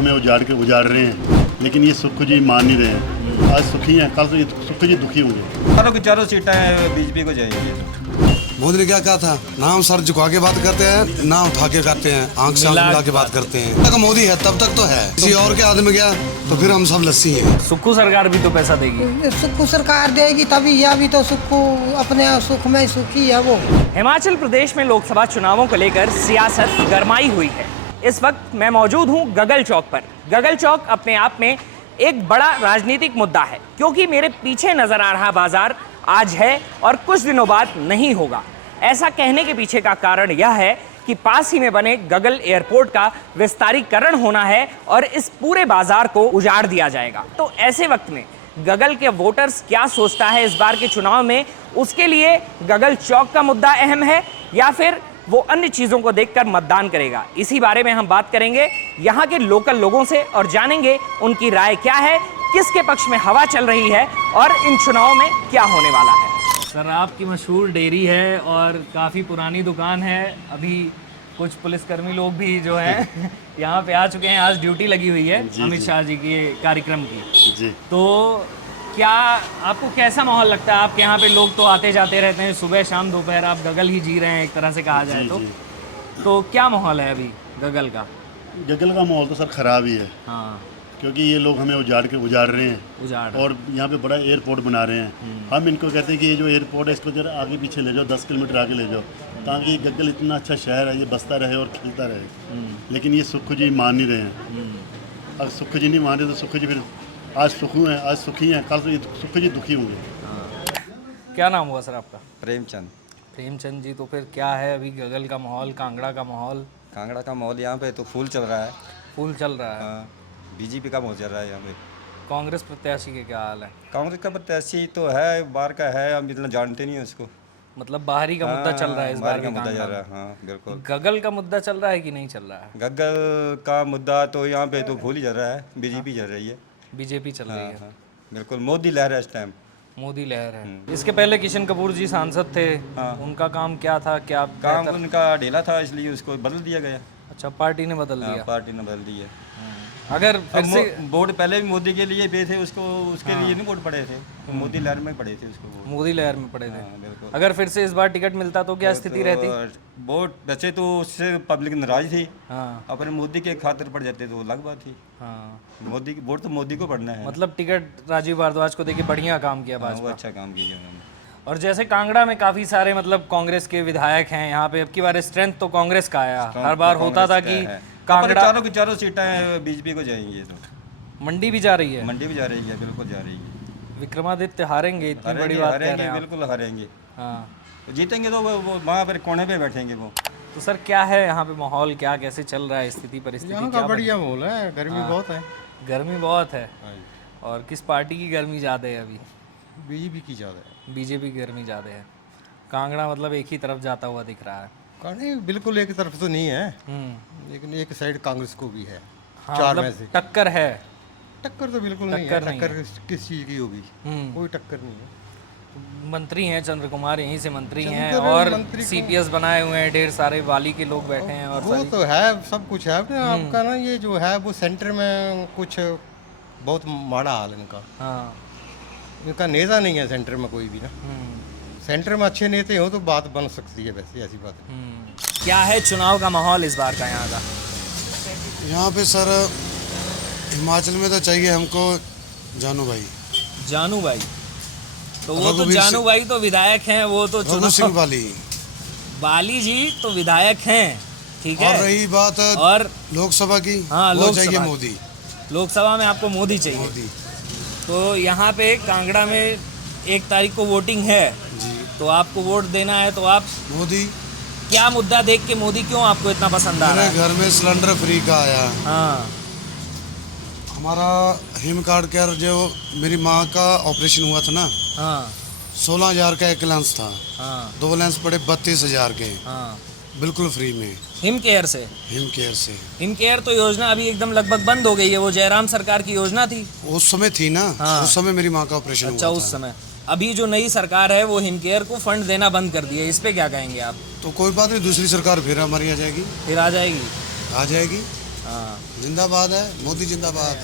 हमें उजाड़ रहे हैं, लेकिन ये सुख जी मान नहीं रहे हैं। आज सुखी हैं, कल तो ये सुख जी दुखी होंगे। चारों की चारों सीटें बीजेपी को जाएंगी। मोदी ने क्या कहा था, ना हम सर झुका के बात करते हैं, ना उठा के करते हैं, आंख से आंख मिला के बात करते हैं। तक मोदी है तब तक तो है, किसी और के आदमी गया तो फिर हम सब लस्सी हैं। सुक्खू सरकार भी तो पैसा देगी। सुक्खू सरकार देगी तभी, यह भी तो सुक्खू अपने सुख में सुखी है वो। हिमाचल प्रदेश में लोकसभा चुनावों को लेकर सियासत गरमाई हुई है। इस वक्त मैं मौजूद हूं गगल चौक पर। गगल चौक अपने आप में एक बड़ा राजनीतिक मुद्दा है, क्योंकि मेरे पीछे नजर आ रहा बाजार आज है और कुछ दिनों बाद नहीं होगा। ऐसा कहने के पीछे का कारण यह है कि पास ही में बने गगल एयरपोर्ट का विस्तारीकरण होना है और इस पूरे बाजार को उजाड़ दिया जाएगा। तो ऐसे वक्त में गगल के वोटर्स क्या सोचता है इस बार के चुनाव में, उसके लिए गगल चौक का मुद्दा अहम है या फिर वो अन्य चीजों को देखकर मतदान करेगा। इसी बारे में हम बात करेंगे यहाँ के लोकल लोगों से और जानेंगे उनकी राय क्या है, किसके पक्ष में हवा चल रही है और इन चुनावों में क्या होने वाला है। सर, आपकी मशहूर डेयरी है और काफ़ी पुरानी दुकान है। अभी कुछ पुलिसकर्मी लोग भी जो हैं यहाँ पे आ चुके हैं, आज ड्यूटी लगी हुई है अमित शाह जी के कार्यक्रम की जी। तो क्या आपको कैसा माहौल लगता है? आपके यहाँ पे लोग तो आते जाते रहते हैं, सुबह शाम दोपहर, आप गगल ही जी रहे हैं एक तरह से कहा जाए तो क्या माहौल है अभी गगल का? गगल का माहौल तो सर खराब ही है। हाँ, क्योंकि ये लोग हमें उजाड़ रहे हैं और यहाँ पे बड़ा एयरपोर्ट बना रहे हैं। हम इनको कहते हैं कि ये जो एयरपोर्ट है इसको जरा आगे पीछे ले जाओ, 10 किलोमीटर आगे ले जाओ, ताकि गगल इतना अच्छा शहर है, ये बसता रहे और खिलता रहे। लेकिन ये सुख जी मान नहीं रहे हैं। अगर सुख जी नहीं मान रहे तो सुख जी फिर आज सुखी हैं, कल तो ये सुख जी दुखी होंगे। क्या नाम हुआ सर आपका? प्रेमचंद। प्रेमचंद जी, तो फिर क्या है अभी गगल का माहौल, कांगड़ा का माहौल? कांगड़ा का माहौल यहाँ पे तो फूल चल रहा है। फूल चल रहा है। हाँ, बीजेपी का माहौल चल रहा है यहाँ पे। कांग्रेस प्रत्याशी के क्या हाल है? कांग्रेस का प्रत्याशी तो है, बाहर का है, हम इतना जानते नहीं है उसको। मतलब बाहरी का मुद्दा चल रहा है इस बार का के मुद्दा चल कांगड़ा रहा है। हाँ बिल्कुल। गगल का मुद्दा चल रहा है कि नहीं चल रहा है? गगल का मुद्दा तो यहाँ पे तो फूल ही चल रहा है, बीजेपी चल रही है। बीजेपी चल रही है। हाँ, बिल्कुल मोदी लहर है इस टाइम। मोदी लहर है। इसके पहले किशन कपूर जी सांसद थे, उनका काम क्या था? क्या काम उनका ढीला था, इसलिए उसको बदल दिया गया। अच्छा, पार्टी ने बदल दिया। पार्टी ने बदल दी है। अगर फिर से वोट पहले भी मोदी के लिए पे थे, उसको उसके लिए नहीं वोट पड़े थे, तो मोदी लहर में पड़े थे उसको वोट। मोदी लहर में पड़े थे। बिल्कुल। अगर फिर से इस बार टिकट मिलता तो क्या स्थिति रहती? वोट वैसे तो उससे पब्लिक नाराज थी। हाँ अपने मोदी के खातिर पड़ जाते तो अलग बात थी। हाँ, मोदी की वोट तो मोदी को पड़ना है। मतलब टिकट राजीव भारद्वाज को देके बढ़िया काम किया वो भाजपा। अच्छा काम किया उन्होंने। और जैसे कांगड़ा में काफी सारे मतलब कांग्रेस के विधायक हैं यहाँ पे, अब की बार स्ट्रेंथ तो कांग्रेस का आया। हर बार होता था कि कांगड़ा चारों की चारों सीटें बीजेपी को जाएंगी। तो मंडी भी जा रही है। मंडी भी जा रही है, बिल्कुल जा रही है। विक्रमादित्य हारेंगे, इतनी बड़ी बात कह रहे हैं आप। बिल्कुल हारेंगे। हाँ, तो जीतेंगे तो वो वहाँ पर कोने पे बैठेंगे वो। तो सर क्या है यहाँ पे माहौल, क्या कैसे चल रहा है, स्थिति परिस्थिति यहाँ का बढ़िया माहौल है, गर्मी बहुत है। गर्मी बहुत है। और किस पार्टी की गर्मी ज़्यादा है अभी? बीजेपी की ज़्यादा है। बीजेपी की गर्मी ज़्यादा है। कांगड़ा मतलब एक ही तरफ जाता हुआ दिख रहा है। नहीं, बिल्कुल एक तरफ तो नहीं है, लेकिन एक साइड कांग्रेस को भी है। हाँ, चार मतलब में से टक्कर है। टक्कर तो बिल्कुल नहीं है। टक्कर नहीं टक्कर किस चीज़ की होगी? कोई टक्कर नहीं है। मंत्री हैं चंद्र कुमार, यहीं से मंत्री हैं चंद्र और मंत्री को- सीपीएस बनाए हुए हैं, ढेर सारे वाली के लोग बैठे हैं और वो सारी- तो है, सब कुछ है अपने आपका ना। ये जो है वो सेंटर में कुछ बहुत माड़ा हाल इनका। हाँ। इनका नेता नहीं है सेंटर में कोई भी ना। सेंटर में अच्छे नेता हो तो बात बन सकती है, वैसे ऐसी बात है। क्या है चुनाव का माहौल इस बार का यहाँ का? यहाँ पे सर हिमाचल में तो चाहिए हमको जानू भाई। जानू भाई, तो वो तो रघुवीर जानू सिंह- भाई तो विधायक हैं, वो तो रघु सिंह चुनाव वाली। बाली जी तो विधायक हैं, ठीक और है। रही बात और लोकसभा की, हाँ, वो लोकसभा चाहिए की। मोदी। लोकसभा में आपको मोदी चाहिए। मोदी तो यहाँ पे कांगड़ा में 1 तारीख को वोटिंग है, जी। तो आपको वोट देना है, तो आप मोदी। क्या मुद्दा देख के मोदी क्यों आपको इतना पसंद आ रहा मेरे है? घर में सिलेंडर फ्री का आया। हाँ हमारा हिम कार्ड केयर जो मेरी माँ का ऑपरेशन हुआ था ना, हाँ 16,000 का एक लेंस था, हाँ 2 लेंस पड़े 32,000 के, हाँ। बिल्कुल फ्री में। हिम केयर से। हिम केयर से। हिम केयर तो योजना अभी एकदम लगभग बंद हो गई है, वो जयराम सरकार की योजना थी। उस समय थी ना। हाँ। उस समय मेरी माँ का ऑपरेशन अच्छा, हुआ उस था। समय। अभी जो नई सरकार है वो हिम केयर को फंड देना बंद कर दिया है, इस पे क्या कहेंगे आप? तो कोई बात नहीं, दूसरी सरकार फिर हमारी आ जाएगी। फिर आ जाएगी। आ जाएगी। हाँ जिंदाबाद है, मोदी जिंदाबाद।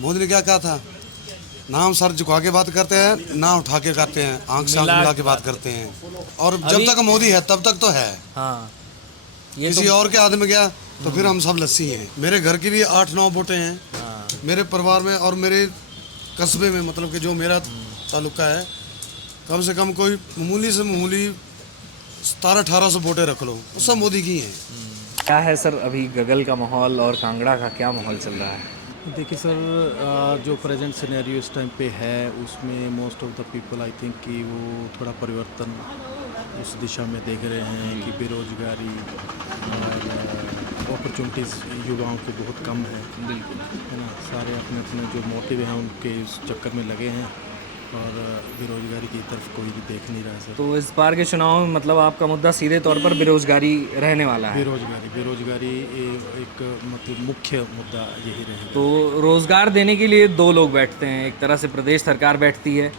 मोदी ने क्या कहा था, नाम सर झुका के बात करते हैं, ना उठा के करते हैं, आंख से आंख मिला के बात करते हैं। और जब तक मोदी है तब तक तो है। हाँ ये किसी और के हाथ में गया तो फिर हम सब लस्सी हैं। मेरे घर की भी 8-9 वोटें हैं मेरे परिवार में, और मेरे कस्बे में, मतलब कि जो मेरा तालुका है, कम से कम कोई मामूली से मामूली 1700-1800 वोटें रख लो, वो सब मोदी की हैं। क्या है सर अभी गगल का माहौल और कांगड़ा का क्या माहौल चल रहा है? देखिए सर, जो प्रेजेंट सिनेरियो इस टाइम पे है उसमें most of the people I think कि वो थोड़ा परिवर्तन उस दिशा में देख रहे हैं कि बेरोजगारी और अपॉर्चुनिटीज़ युवाओं की बहुत कम है। बिल्कुल, है ना। सारे अपने अपने जो मोटिव हैं उनके इस चक्कर में लगे हैं और बेरोजगारी की तरफ कोई भी देख नहीं रहा है सर। तो इस बार के चुनाव में मतलब आपका मुद्दा सीधे तौर पर बेरोजगारी रहने वाला है? बेरोजगारी एक मतलब मुख्य मुद्दा यही रहेगा। तो रोजगार देने के लिए दो लोग बैठते हैं, एक तरह से प्रदेश सरकार बैठती है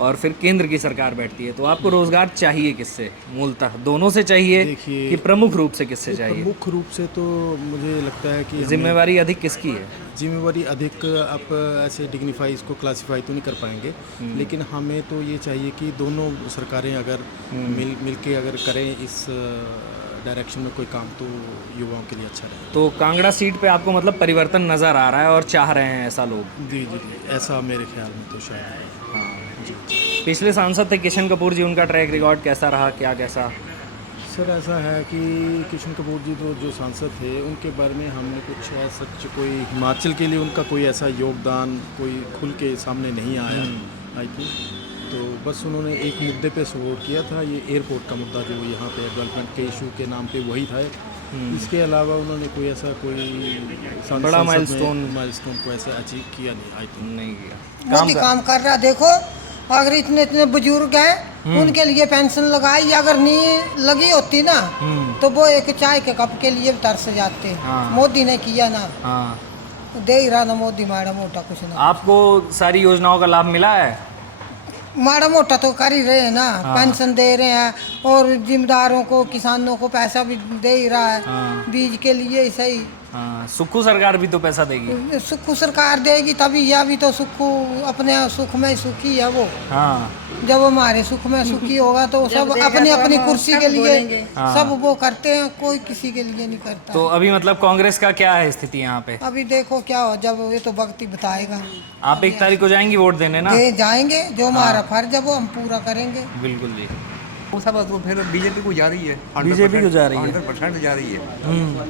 और फिर केंद्र की सरकार बैठती है। तो आपको रोजगार चाहिए किससे? मूलतः दोनों से चाहिए कि प्रमुख रूप से किससे चाहिए? प्रमुख रूप से तो मुझे लगता है कि जिम्मेवारी अधिक किसकी है? जिम्मेवारी अधिक आप ऐसे डिग्निफाई इसको क्लासिफाई तो नहीं कर पाएंगे, लेकिन हमें तो ये चाहिए कि दोनों सरकारें अगर मिल के अगर करें इस डायरेक्शन में कोई काम, तो युवाओं के लिए अच्छा रहेगा। तो कांगड़ा सीट पे आपको मतलब परिवर्तन नज़र आ रहा है और चाह रहे हैं ऐसा लोग? जी, ऐसा मेरे ख्याल में तो शायद है। हाँ जी। पिछले सांसद थे किशन कपूर जी, उनका ट्रैक रिकॉर्ड कैसा रहा, क्या कैसा? सर ऐसा है कि किशन कपूर जी तो जो सांसद थे उनके बारे में हमने कुछ सच कोई हिमाचल के लिए उनका कोई ऐसा योगदान कोई खुल के सामने नहीं आया आई थिंक। तो बस उन्होंने एक मुद्दे पे सपोर्ट किया था, ये एयरपोर्ट का मुद्दा जो यहाँ पे डेवलपमेंट के इशू के नाम पे वही था। इसके अलावा उन्होंने कोई ऐसा कोई बड़ा माइलस्टोन को ऐसे अचीव किया नहीं आई थिंक। नहीं किया। मोदी काम कर रहा, देखो अगर इतने इतने बुजुर्ग हैं उनके लिए पेंशन लगाई, अगर नहीं लगी होती ना तो वो एक चाय के कप के लिए तरस जाते। मोदी ने किया ना, दे ही रहा ना मोदी माड़ा मोटा कुछ ना। आपको सारी योजनाओं का लाभ मिला है? माड़ा मोटा तो कर ही रहे हैं ना, पेंशन दे रहे हैं और जिम्मेदारों को किसानों को पैसा भी दे ही रहा है बीज के लिए सही। हाँ, सुक्खू सरकार भी तो पैसा देगी। सुक्खू सरकार देगी तभी, या भी तो सुक्खू अपने सुख में सुखी है वो। हाँ। जब हमारे सुख में सुखी होगा तो सब अपनी अपनी कुर्सी के लिए सब वो करते हैं, कोई किसी के लिए नहीं करता। तो अभी मतलब कांग्रेस का क्या है स्थिति यहाँ पे? अभी देखो क्या हो, जब ये तो वक्त ही बताएगा। आप 1 तारीख को जाएंगी वोट देने ना? जाएंगे, जो हमारा फर्ज है वो हम पूरा करेंगे। बिल्कुल जी। वो सब तो फिर बीजेपी को जा रही है, बीजेपी को जा रही है, 100% जा रही है,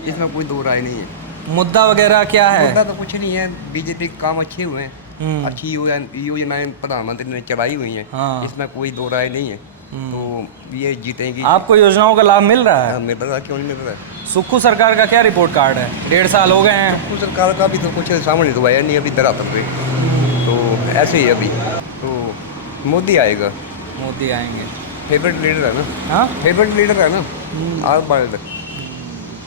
इसमें कोई दो राय नहीं है। मुद्दा वगैरह क्या है? मुद्दा तो कुछ नहीं है, बीजेपी के काम अच्छे हुए हैं, अच्छी योजनाएं प्रधानमंत्री ने चलाई हुई हैं। हाँ। इसमें कोई दो राय नहीं है, तो ये जीतेंगी। आपको योजनाओं का लाभ मिल रहा है? मिल रहा है, क्यों नहीं मिल रहा है? सुक्खू सरकार का क्या रिपोर्ट कार्ड है? 1.5 साल हो गए हैं। सुक्खू सरकार का भी तो कुछ सामने तो आया नहीं अभी धरातल पे, तो ऐसे ही अभी तो मोदी आएगा। मोदी आएंगे, फेवरेट लीडर है ना। हाँ, फेवरेट लीडर है ना, आज बार